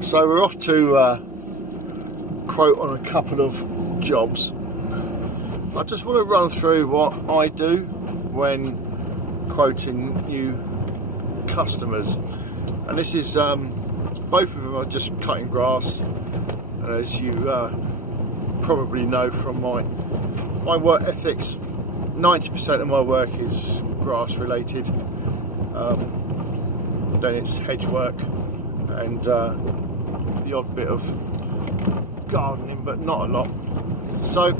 So we're off to quote on a couple of jobs. I just want to run through what I do when quoting new customers, and this is both of them are just cutting grass, and as you probably know from my work ethics, 90% of my work is grass related, then it's hedge work and the odd bit of gardening, but not a lot. So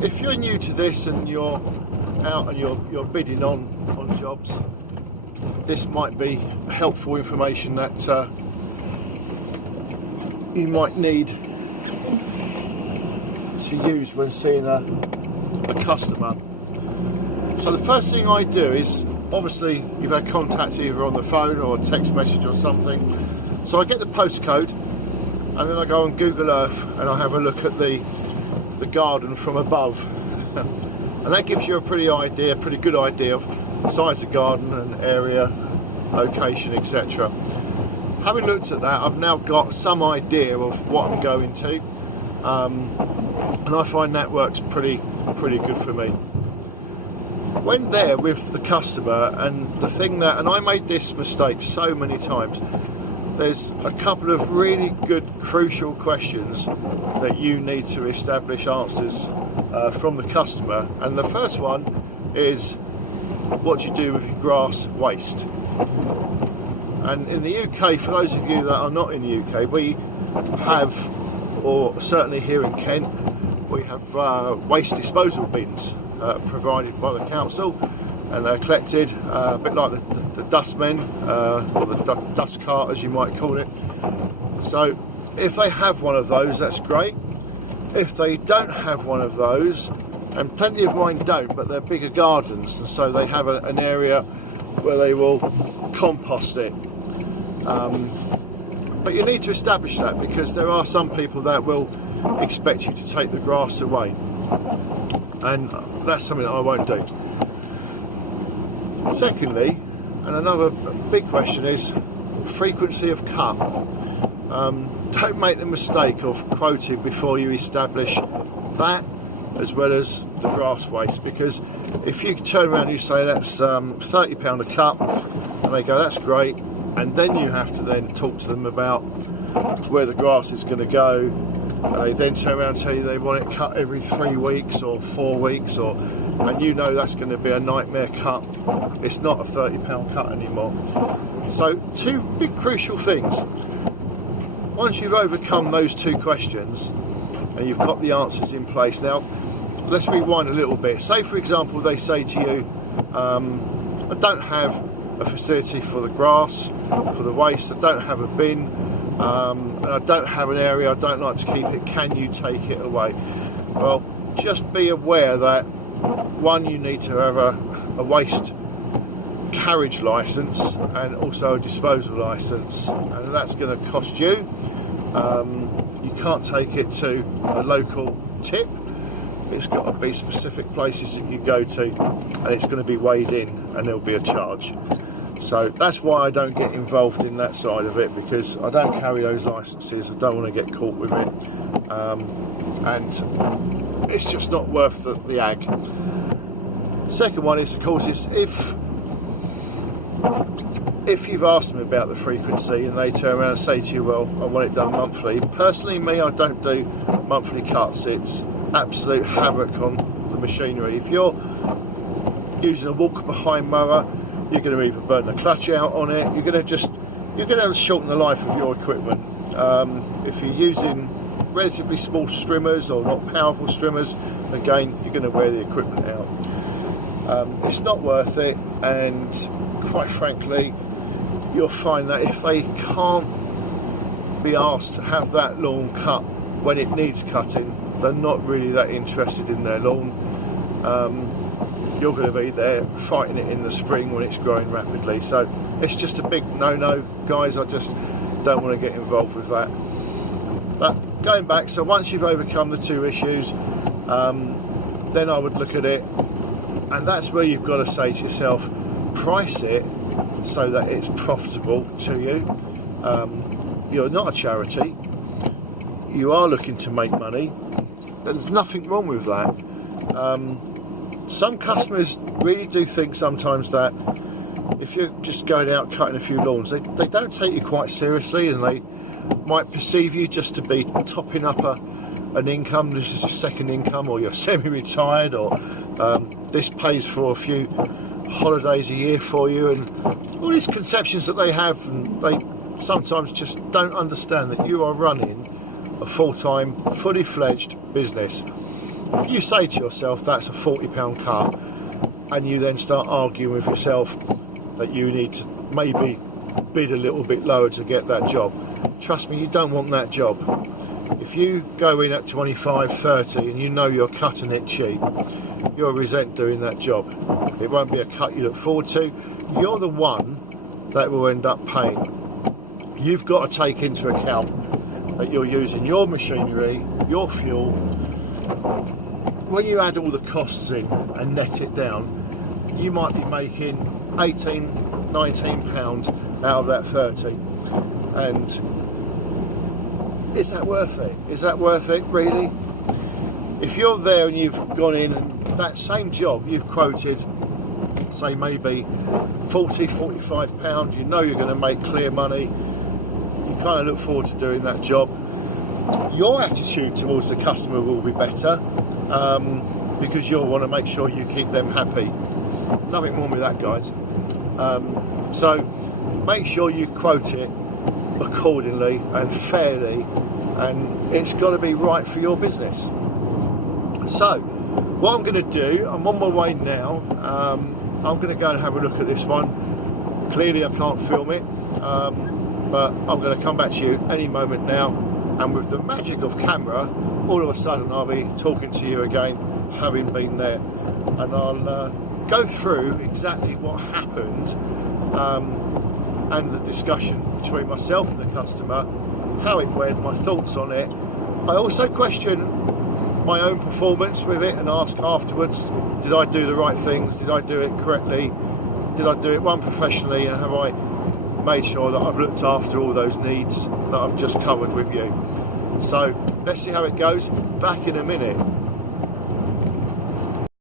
if you're new to this and you're out and you're bidding on jobs, this might be helpful information that you might need to use when seeing a customer. So the first thing I do is, obviously you've had contact either on the phone or a text message or something, so I get the postcode and then I go on Google Earth and I have a look at the garden from above and that gives you a pretty good idea of size of garden and area, location, etc. Having looked at that, I've now got some idea of what I'm going to, and I find that works pretty good for me. When there with the customer, and the thing that, and I made this mistake so many times, there's a couple of really good crucial questions that you need to establish answers from the customer, and the first one is, what do you do with your grass waste? And in the UK, for those of you that are not in the UK, we have, or certainly here in Kent, we have waste disposal bins provided by the council, and they're collected a bit like the dustmen, or the dust cart as you might call it. So if they have one of those, that's great. If they don't have one of those, and plenty of mine don't, but they're bigger gardens, and so they have an area where they will compost it. But you need to establish that, because there are some people that will expect you to take the grass away, and that's something that I won't do. Secondly, and another big question, is frequency of cut. Don't make the mistake of quoting before you establish that, as well as the grass waste, because if you turn around and you say that's £30 a cut, and they go that's great, and then you have to then talk to them about where the grass is going to go, and they then turn around and tell you they want it cut every 3 weeks or 4 weeks, and you know that's going to be a nightmare cut. It's not a £30 cut anymore. So two big crucial things. Once you've overcome those two questions and you've got the answers in place, now let's rewind a little bit. Say for example they say to you, I don't have a facility for the grass, for the waste, I don't have a bin, and I don't have an area, I don't like to keep it, can you take it away? Well, just be aware that one, you need to have a waste carriage licence and also a disposal licence, and that's going to cost you. You can't take it to a local tip, it's got to be specific places that you go to, and it's going to be weighed in and there'll be a charge. So that's why I don't get involved in that side of it, because I don't carry those licences, I don't want to get caught with it, and it's just not worth the ag. Second one is, of course, is if you've asked them about the frequency and they turn around and say to you, well, I want it done monthly. Personally, me, I don't do monthly cuts. It's absolute havoc on the machinery. If you're using a walk behind mower, you're going to either burn the clutch out on it, you're going to shorten the life of your equipment. If you're using relatively small strimmers or not powerful strimmers, again, you're going to wear the equipment out. It's not worth it, and quite frankly, you'll find that if they can't be asked to have that lawn cut when it needs cutting, they're not really that interested in their lawn. You're going to be there fighting it in the spring when it's growing rapidly. So it's just a big no-no, guys. I just don't want to get involved with that. But going back, so once you've overcome the two issues, then I would look at it, and that's where you've got to say to yourself, price it so that it's profitable to you. you're not a charity, you are looking to make money, there's nothing wrong with that. Some customers really do think sometimes that if you're just going out cutting a few lawns, they don't take you quite seriously, and they might perceive you just to be topping up an income. This is a second income, or you're semi-retired, or this pays for a few holidays a year for you, and all these conceptions that they have, and they sometimes just don't understand that you are running a full-time, fully fledged business. If you say to yourself that's a £40 cut, and you then start arguing with yourself that you need to maybe bid a little bit lower to get that job, trust me, you don't want that job. If you go in at 25, 30 and you know you're cutting it cheap, you'll resent doing that job. It won't be a cut you look forward to. You're the one that will end up paying. You've got to take into account that you're using your machinery, your fuel. When you add all the costs in and net it down, you might be making 18, 19 pounds out of that 30. And is that worth it? Is that worth it, really? If you're there and you've gone in and that same job you've quoted, say maybe 40, 45 pounds, you know you're going to make clear money, you kind of look forward to doing that job. Your attitude towards the customer will be better, because you'll want to make sure you keep them happy. Nothing wrong with that, guys. So make sure you quote it accordingly and fairly, and it's got to be right for your business. So what I'm going to do, I'm on my way now. I'm going to go and have a look at this one. Clearly I can't film it, but I'm going to come back to you any moment now, and with the magic of camera, all of a sudden I'll be talking to you again, having been there, and I'll go through exactly what happened, and the discussion between myself and the customer, how it went, my thoughts on it. I also question my own performance with it and ask afterwards, did I do the right things? Did I do it correctly? Did I do it professionally? And have I made sure that I've looked after all those needs that I've just covered with you? So let's see how it goes. Back in a minute.